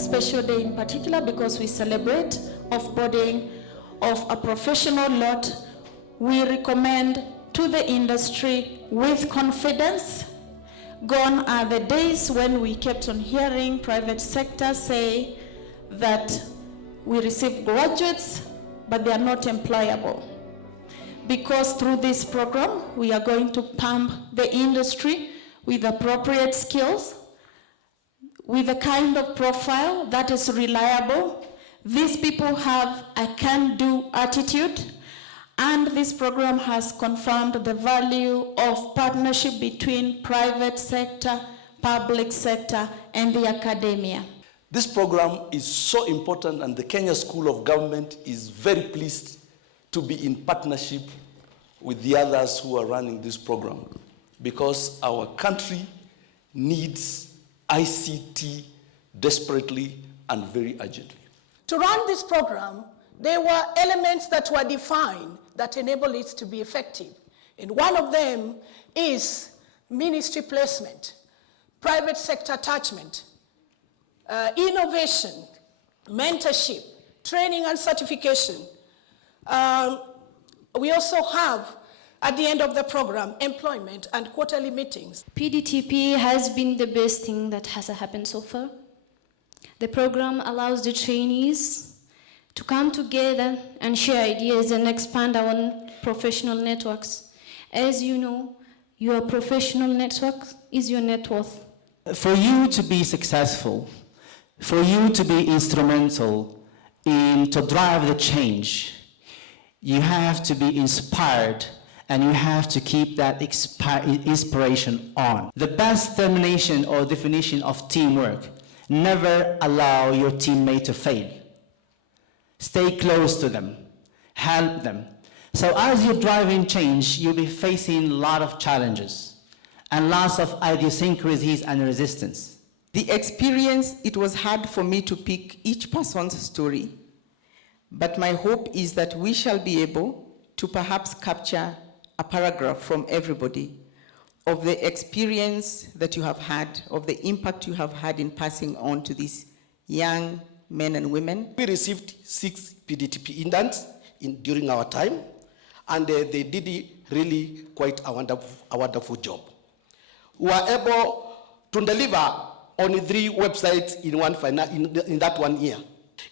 a special day in particular because we celebrate offboarding of a professional lot. We recommend to the industry with confidence. Gone are the days when we kept on hearing private sector say that we receive graduates, but they are not employable. Because through this program, we are going to pump the industry with appropriate skills, with a kind of profile that is reliable. These people have a can-do attitude, and this program has confirmed the value of partnership between private sector, public sector, and the academia. This program is so important, and the Kenya School of Government is very pleased to be in partnership with the others who are running this program, because our country needs ICT desperately and very urgently. To run this program, there were elements that were defined that enable it to be effective. And one of them is ministry placement, private sector attachment, innovation, mentorship, training and certification. We also have, at the end of the program, employment and quarterly meetings. PDTP has been the best thing that has happened so far. The program allows the trainees to come together and share ideas and expand our professional networks. As you know, your professional network is your net worth. For you to be successful, for you to be instrumental to drive the change, you have to be inspired, and you have to keep that inspiration on. The best termination or definition of teamwork: never allow your teammate to fail. Stay close to them, help them. So as you're driving change, you'll be facing a lot of challenges and lots of idiosyncrasies and resistance. The experience, it was hard for me to pick each person's story, but my hope is that we shall be able to perhaps capture a paragraph from everybody of the experience that you have had, of the impact you have had in passing on to these young men and women. We received 6 PDTP interns during our time, and they did really quite a wonderful job. We were able to deliver only 3 websites in that 1 year.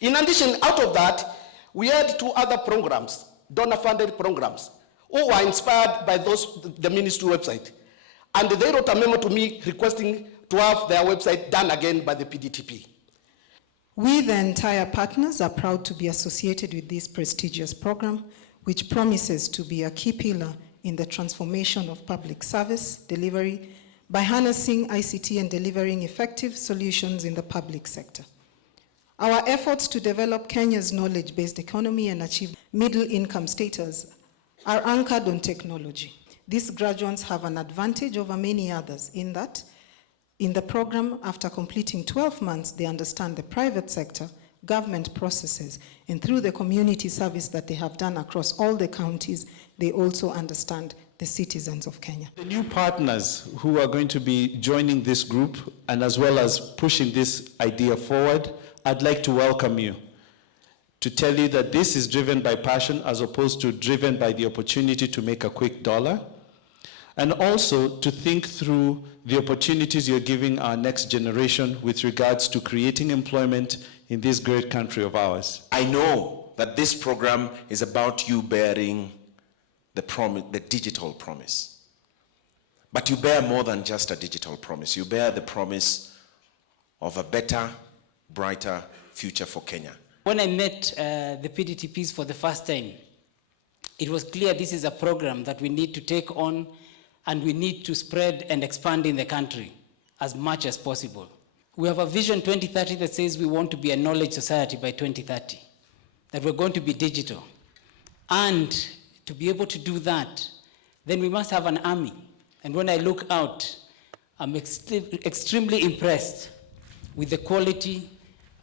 In addition, out of that, we had 2 other programs, donor-funded programs, who were inspired by the ministry website. And they wrote a memo to me requesting to have their website done again by the PDTP. We, the entire partners, are proud to be associated with this prestigious program, which promises to be a key pillar in the transformation of public service delivery by harnessing ICT and delivering effective solutions in the public sector. Our efforts to develop Kenya's knowledge-based economy and achieve middle-income status are anchored on technology. These graduates have an advantage over many others in that, in the program, after completing 12 months, they understand the private sector, government processes, and through the community service that they have done across all the counties, they also understand the citizens of Kenya. The new partners who are going to be joining this group, and as well as pushing this idea forward, I'd like to welcome you, to tell you that this is driven by passion as opposed to driven by the opportunity to make a quick dollar, and also to think through the opportunities you're giving our next generation with regards to creating employment in this great country of ours. I know that this program is about you bearing the digital promise. But you bear more than just a digital promise. You bear the promise of a better, brighter future for Kenya. When I met the PDTPs for the first time, it was clear this is a program that we need to take on, and we need to spread and expand in the country as much as possible. We have a vision 2030 that says we want to be a knowledge society by 2030, that we're going to be digital. And to be able to do that, then we must have an army. And when I look out, I'm extremely impressed with the quality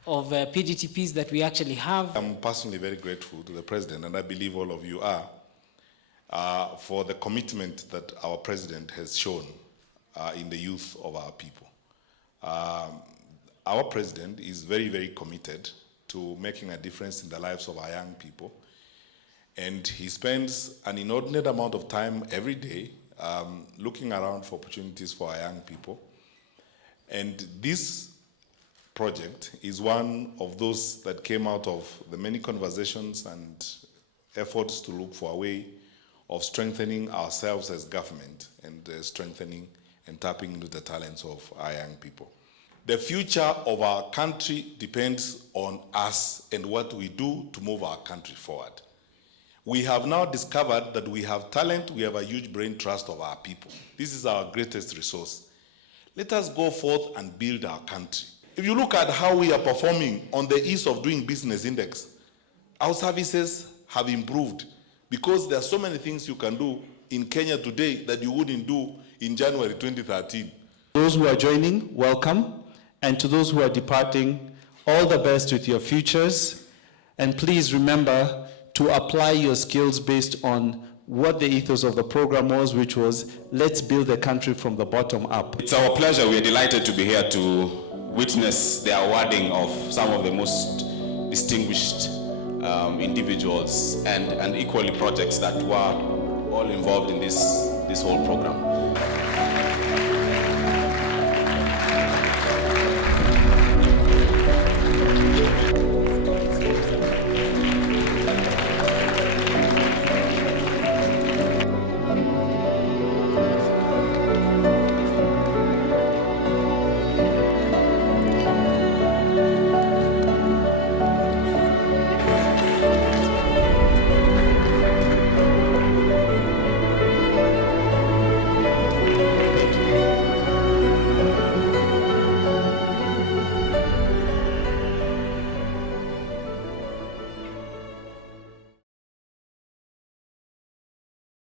of PDTPs that we actually have. I'm personally very grateful to the President, and I believe all of you are, for the commitment that our President has shown in the youth of our people. our president is very, very committed to making a difference in the lives of our young people. And he spends an inordinate amount of time every day looking around for opportunities for our young people. And this project is one of those that came out of the many conversations and efforts to look for a way of strengthening ourselves as government and strengthening and tapping into the talents of our young people. The future of our country depends on us and what we do to move our country forward. We have now discovered that we have talent, we have a huge brain trust of our people. This is our greatest resource. Let us go forth and build our country. If you look at how we are performing on the Ease of Doing Business Index, our services have improved because there are so many things you can do in Kenya today that you wouldn't do in January 2013. Those who are joining, welcome. And to those who are departing, all the best with your futures. And please remember to apply your skills based on what the ethos of the program was, which was, let's build the country from the bottom up. It's our pleasure. We are delighted to be here to witness the awarding of some of the most distinguished individuals and equally projects that were all involved in this whole program.